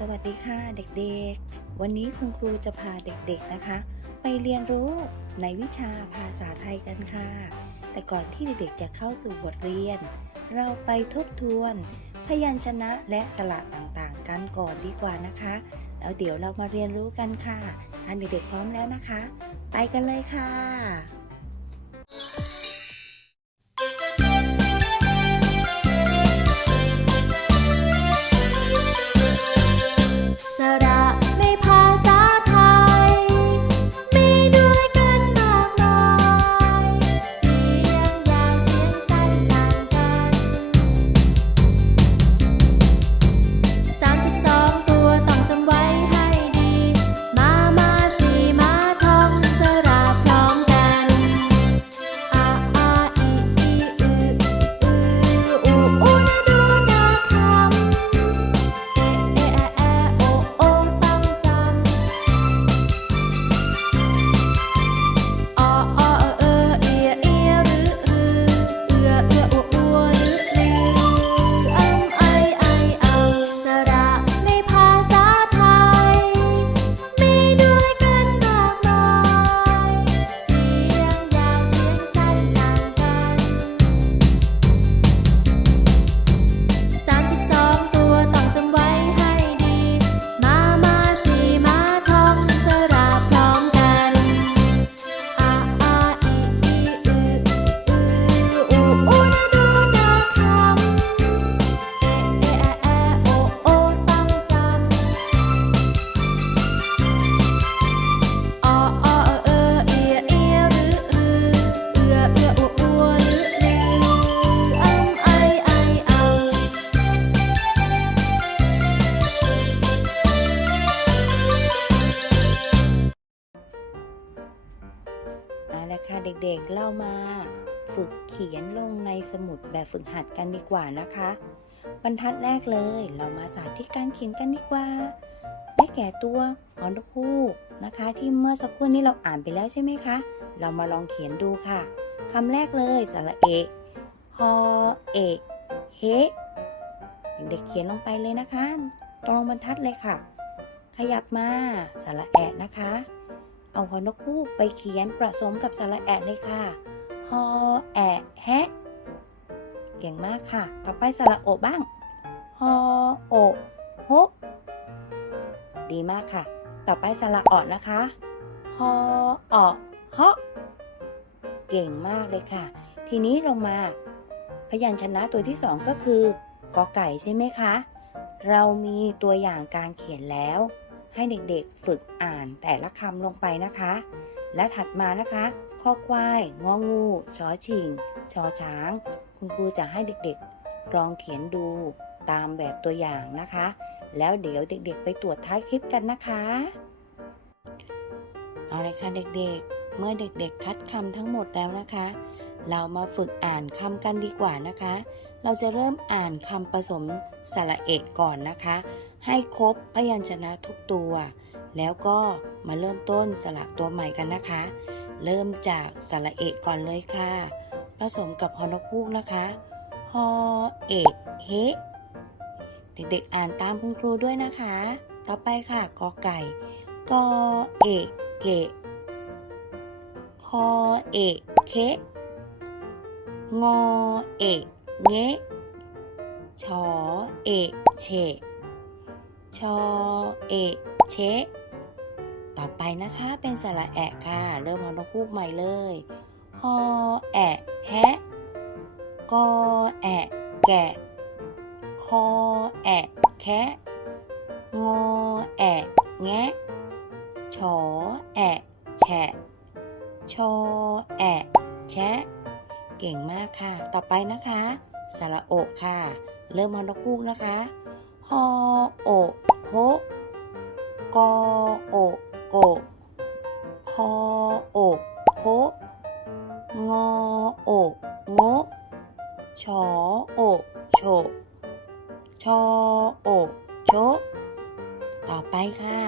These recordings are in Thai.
สวัสดีค่ะเด็กๆ วันนี้คุณครูจะพาเด็กๆนะคะ ไปเรียนรู้ในวิชาภาษาไทยกันค่ะ แต่ก่อนที่เด็กๆจะเข้าสู่บทเรียน เราไปทบทวน พยัญชนะและสระต่างๆ กันก่อนดีกว่านะคะ แล้วเดี๋ยวเรามาเรียนรู้กันค่ะท่านเด็กๆพร้อมแล้วนะคะ ไปกันเลยค่ะ ค่ะเด็กๆเรามา ฝึกเขียนลงในสมุดแบบฝึกหัดกันดีกว่านะคะ บรรทัดแรกเลย เรามาสาธิตการเขียนกันดีกว่า ได้แก่ตัวฮอนกฮูกนะคะ ที่เมื่อสักครู่นี้เราอ่านไปแล้วใช่ไหมคะ เรามาลองเขียนดูค่ะคำแรกเลยสระเอฮอเอเฮเด็กเขียนลงไปเลยนะคะ ตรงบรรทัดเลยค่ะ ขยับมาสระแอะนะคะ เอาฮอนกฮูกไปเขียนผสมกับสระแอะเลยค่ะ ฮอแอะแฮะเก่งมากค่ะ ต่อไปสระโอบ้างฮอโอโฮดีมากค่ะ ต่อไปสระออดนะคะฮอออฮะเก่งมากเลยค่ะ ทีนี้ลงมา พยัญชนะตัวที่สองก็คือกอไก่ใช่ไหมคะ เรามีตัวอย่างการเขียนแล้ว ให้เด็กๆฝึกอ่านแต่ละคำลงไปนะคะ และถัดมานะคะ ข้อควาย งองูชอชิงชอช้าง คุณครูจะให้เด็กๆ ลองเขียนดูตามแบบตัวอย่างนะคะ แล้วเดี๋ยวเด็กๆ ไปตรวจท้ายคลิปกันนะคะ เอาเลยค่ะเด็กๆ เมื่อเด็กๆ คัดคำทั้งหมดแล้วนะคะ เรามาฝึกอ่านคำกันดีกว่านะคะ เราจะเริ่มอ่านคำผสมสระเอกก่อนนะคะ ให้ครบพยัญชนะทุกตัว แล้วก็มาเริ่มต้นสระตัวใหม่กันนะคะ เริ่มจากสระเอกก่อนเลยค่ะ ผสมกับฮอนกฮูกนะคะ ฮอเอกเฮเด็กๆอ่านตามคุณครูด้วยนะคะ ต่อไปค่ะกอไก่ กอเอกเกะคอเอกเคะงอเอกเงะชอเอกเฉชอเอกเชะ ต่อไปนะคะเป็นสระแอะค่ะ เริ่มฮอนกฮูกใหม่เลยฮอแอะแฮะกอแอะแกะคอแอะแคะงอแอะแงะชอแอะแฉะชอแอะแชะเก่งมากค่ะ ต่อไปนะคะสระโอค่ะ เริ่มฮอนกฮูกนะคะฮอโอะโฮกอโอะ โกคอโอะโคงอโอะโงะชอโอะโฉะชอโอะโชต่อไปค่ะ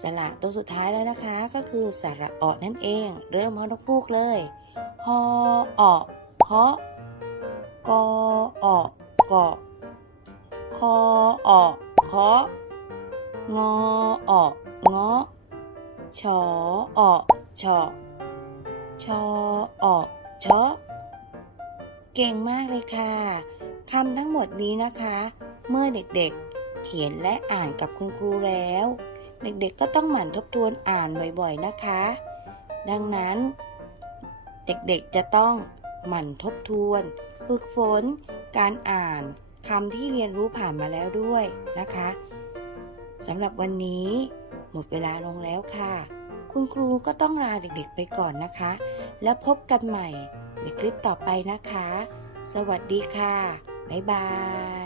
สระตัวสุดท้ายแล้วนะคะ ก็คือสระออนั่นเอง เริ่มฮอนกฮูกเลยฮอออเพาะกอออเกาะคอออเคาะงอออกเงาะ ชอออกชอชอออกชอเก่งมากเลยค่ะคำทั้งหมดนี้นะคะ เมื่อเด็กๆ เขียนและอ่านกับคุณครูแล้ว เด็กๆก็ต้องหมั่นทบทวนอ่านบ่อยๆนะคะ ดังนั้น เด็กๆจะต้องหมั่นทบทวน ฝึกฝน การอ่านคำที่เรียนรู้ผ่านมาแล้วด้วยนะคะสำหรับวันนี้ มดเวลาลงแล้วค่ะ คุณครูก็ต้องลาเด็กๆไปก่อนนะคะ แล้วพบกันใหม่ในคลิปต่อไปนะคะ สวัสดีค่ะ บ๊ายบาย